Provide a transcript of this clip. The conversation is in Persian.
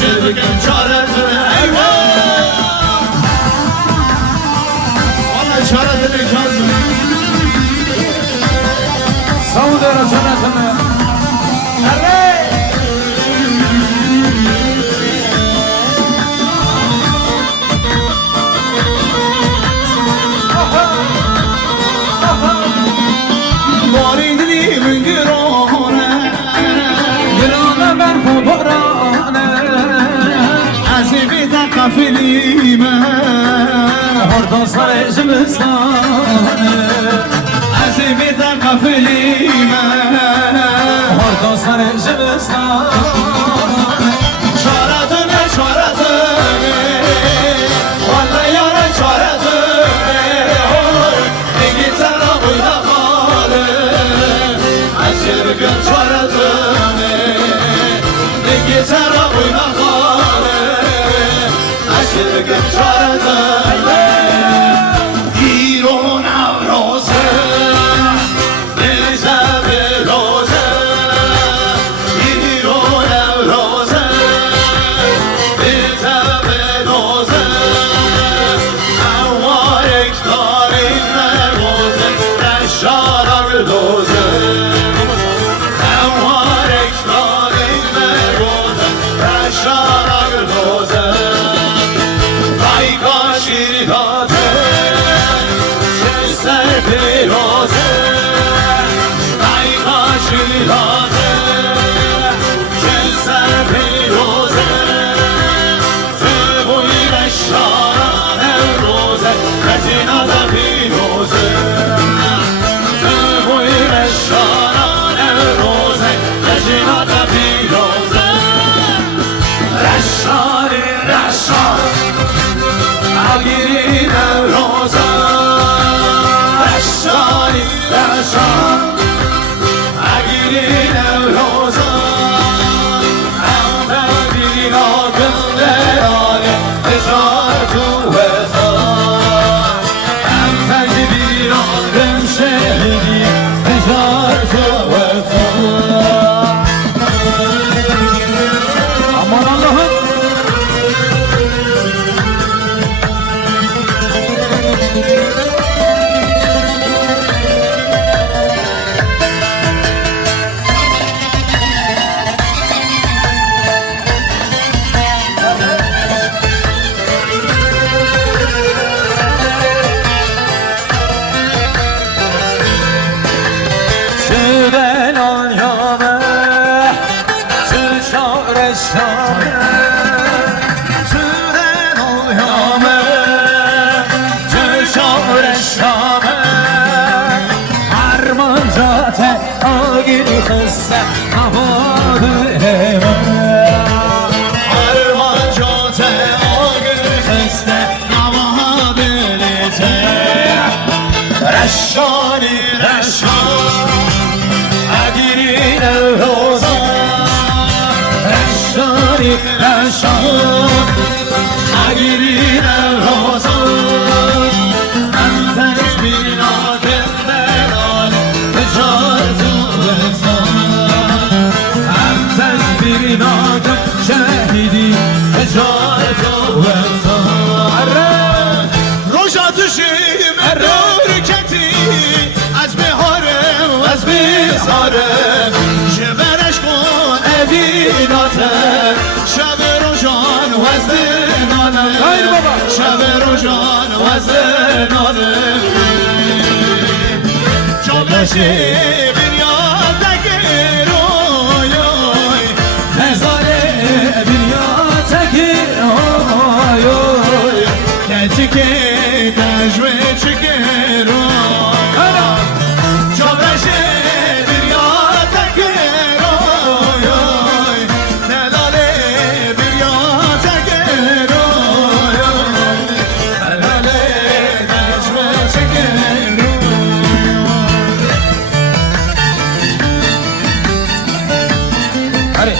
هرچه بگم چارتونه والا چارت نکازم سعود را چارتونه باری دلیم گرانه گرانه بر خبرانه عزیبی تا قفلیمه هردا سر زمستانه عزیبی تا قفلیمه هردا سر زمستانه چارتونه چارتونه والا یاره چارتونه دیگی ترا بودا خاله عشق بگم چارتونه دیگی ترا بودا خاله عشق بگم چارتونه ایرون افرازه نزه بلازه ایرون افرازه نزه بلازه اوارک داریم نروزه رشارا بلازه اوارک داریم نروزه رشارا بلازه ای کاشی داده چه سر پیرازه ای کاشی داده چه سر پیرازه تو بوی رشان روزه رجینا دا پیروزه تو بوی رشان روزه رجینا دا پیروزه رشانی رشان اگیری نوروزه رشانی رشان اگیری نوروزه همه بینا گندرانه اشار تو وزان همه بینا گم شهیدی اشار تو وزان aman Allah'ım Süren ol yame Tü çare şame Süren ol yame Tü çare şame Arman zate agil kıssa Havadı heme Arman jote ağır xeste Navaha bilite Reşani reşan Agirin evroza Reşani reşan Agirin evroza Enteş bir nadem belan Ticaret uğrezan Emtez bir nadım şehidi Ticaret روشا تشیم رکتی از بهارم و از بیزارم شبرش کن ادیناته شب روشان و از دنانه شب روشان و از دنانه جامشی بریاد دگه رویای Mezare biryateki oy oy Keçike dajwe çikero Çavreşe bir yata kero Nelale bir yata kero Nelale dajwe çikero Hadi